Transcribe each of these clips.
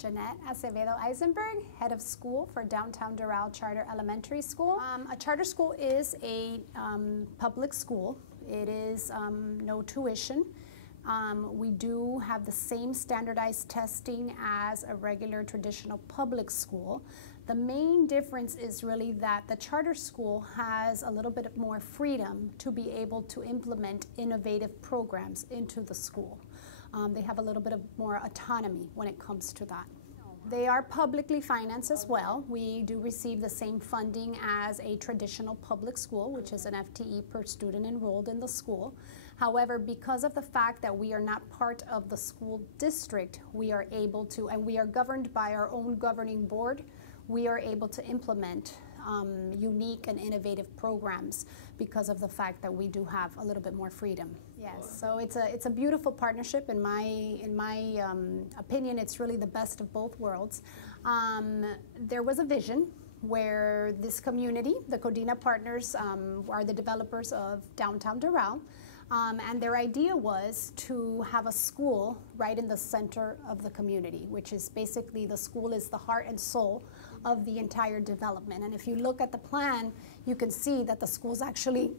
Jeannette Acevedo-Isenberg, head of school for Downtown Doral Charter Elementary School. A charter school is a public school. It is no tuition. We do have the same standardized testing as a regular traditional public school. The main difference is really that the charter school has a little bit more freedom to be able to implement innovative programs into the school. They have a little bit of more autonomy when it comes to that. They are publicly financed as well. We do receive the same funding as a traditional public school, which is an FTE per student enrolled in the school. However, because of the fact that we are not part of the school district, we are able to, and we are governed by our own governing board, we are able to implement unique and innovative programs because of the fact that we do have a little bit more freedom. Yes, so it's a beautiful partnership. In my opinion, it's really the best of both worlds. There was a vision where this community, the Codina Partners, are the developers of Downtown Doral. And their idea was to have a school right in the center of the community, which is basically the school is the heart and soul of the entire development. And if you look at the plan, you can see that the school is actually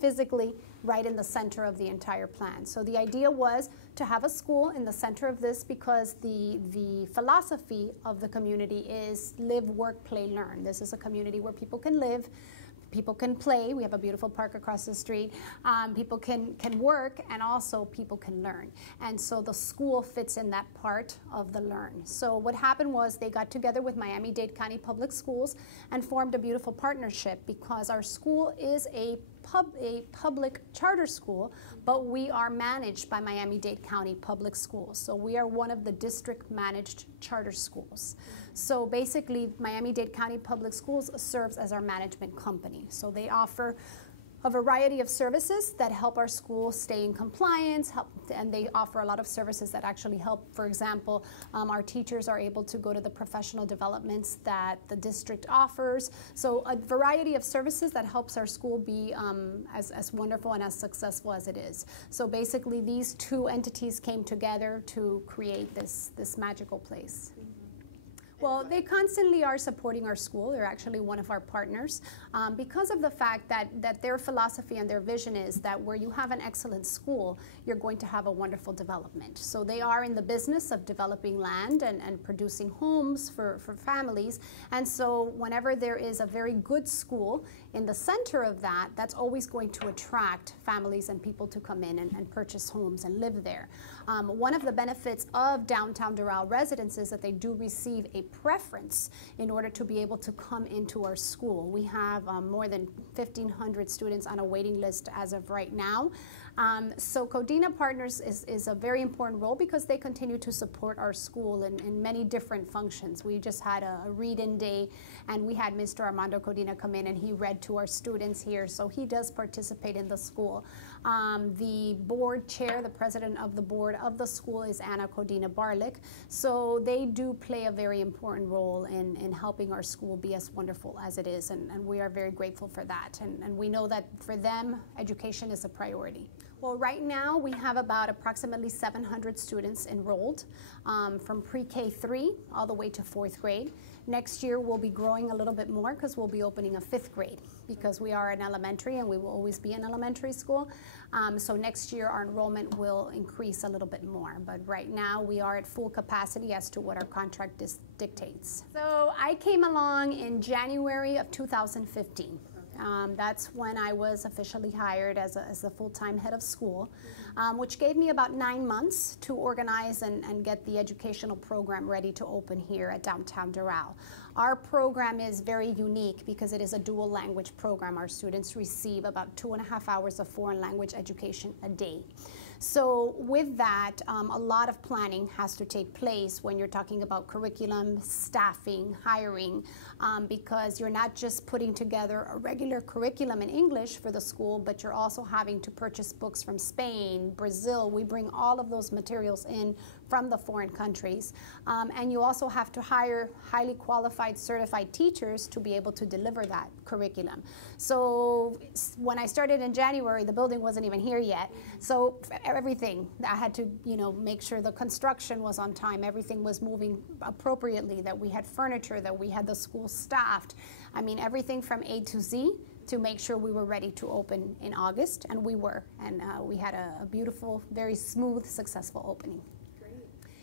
physically right in the center of the entire plan. So the idea was to have a school in the center of this because the philosophy of the community is live, work, play, learn. This is a community where people can live, people can play. We have a beautiful park across the street. People can work, and also people can learn. And so the school fits in that part of the learn. So what happened was they got together with Miami-Dade County Public Schools and formed a beautiful partnership because our school is a public charter school, but we are managed by Miami-Dade County Public Schools. So we are one of the district managed charter schools. So basically Miami-Dade County Public Schools serves as our management company. So they offer a variety of services that help our school stay in compliance, and they offer a lot of services that actually help. For example, our teachers are able to go to the professional developments that the district offers. So a variety of services that helps our school be as wonderful and as successful as it is. So basically these two entities came together to create this magical place. Well, they constantly are supporting our school. They're actually one of our partners because of the fact that their philosophy and their vision is that where you have an excellent school, you're going to have a wonderful development. So they are in the business of developing land and producing homes for families. And so whenever there is a very good school in the center of that, that's always going to attract families and people to come in and purchase homes and live there. One of the benefits of Downtown Doral residents is that they do receive a preference in order to be able to come into our school. We have more than 1,500 students on a waiting list as of right now. So Codina Partners is a very important role because they continue to support our school in many different functions. We just had a read-in day, and we had Mr. Armando Codina come in and he read to our students here, so he does participate in the school. The board chair, the president of the board of the school is Anna Codina Barlick, so they do play a very important role in helping our school be as wonderful as it is, and we are very grateful for that, and we know that for them education is a priority. Well, right now we have about approximately 700 students enrolled from pre-K 3 all the way to 4th grade. Next year we'll be growing a little bit more because we'll be opening a 5th grade because we are an elementary and we will always be an elementary school. So next year our enrollment will increase a little bit more, but right now we are at full capacity as to what our contract dictates. So I came along in January of 2015. That's when I was officially hired as a full-time head of school, which gave me about 9 months to organize and get the educational program ready to open here at Downtown Doral. Our program is very unique because it is a dual language program. Our students receive about 2.5 hours of foreign language education a day. So with that, a lot of planning has to take place when you're talking about curriculum, staffing, hiring, because you're not just putting together a regular curriculum in English for the school, but you're also having to purchase books from Spain, Brazil. We bring all of those materials in from the foreign countries. And you also have to hire highly qualified, certified teachers to be able to deliver that curriculum. So when I started in January, the building wasn't even here yet. So everything, I had to, make sure the construction was on time, everything was moving appropriately, that we had furniture, that we had the school staffed. I mean, everything from A to Z to make sure we were ready to open in August, and we were. And we had a beautiful, very smooth, successful opening.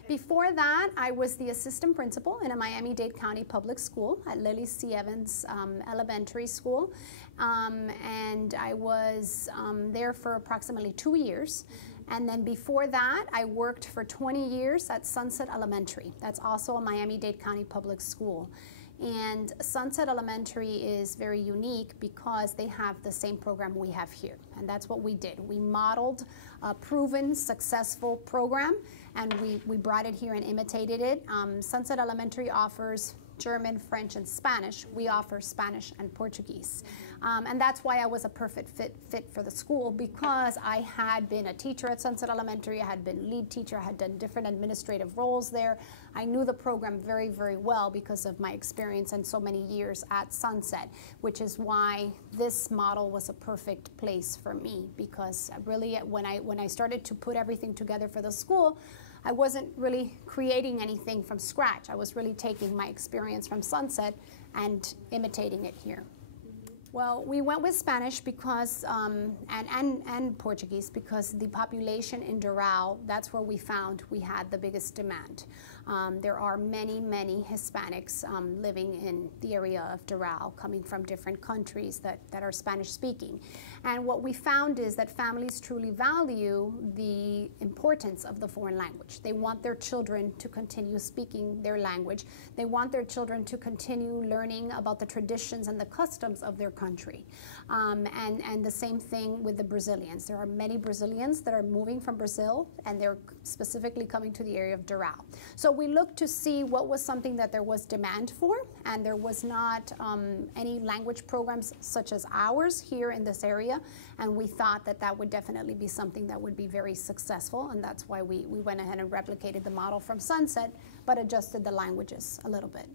Before that, I was the assistant principal in a Miami-Dade County Public School at Lily C. Evans Elementary School. And I was there for approximately 2 years. And then before that, I worked for 20 years at Sunset Elementary. That's also a Miami-Dade County Public School. And Sunset Elementary is very unique because they have the same program we have here. And that's what we did. We modeled a proven, successful program, and we brought it here and imitated it. Sunset Elementary offers German, French, and Spanish. We offer Spanish and Portuguese. And that's why I was a perfect fit for the school, because I had been a teacher at Sunset Elementary, I had been lead teacher, I had done different administrative roles there. I knew the program very, very well because of my experience and so many years at Sunset, which is why this model was a perfect place for me, because really when I started to put everything together for the school, I wasn't really creating anything from scratch. I was really taking my experience from Sunset and imitating it here. Well, we went with Spanish because, and Portuguese, because the population in Doral, that's where we found we had the biggest demand. There are many, many Hispanics living in the area of Doral, coming from different countries that are Spanish speaking. And what we found is that families truly value the importance of the foreign language. They want their children to continue speaking their language. They want their children to continue learning about the traditions and the customs of their country. And the same thing with the Brazilians. There are many Brazilians that are moving from Brazil, and they're specifically coming to the area of Doral. So we looked to see what was something that there was demand for, and there was not any language programs such as ours here in this area, and we thought that that would definitely be something that would be very successful, and that's why we went ahead and replicated the model from Sunset, but adjusted the languages a little bit.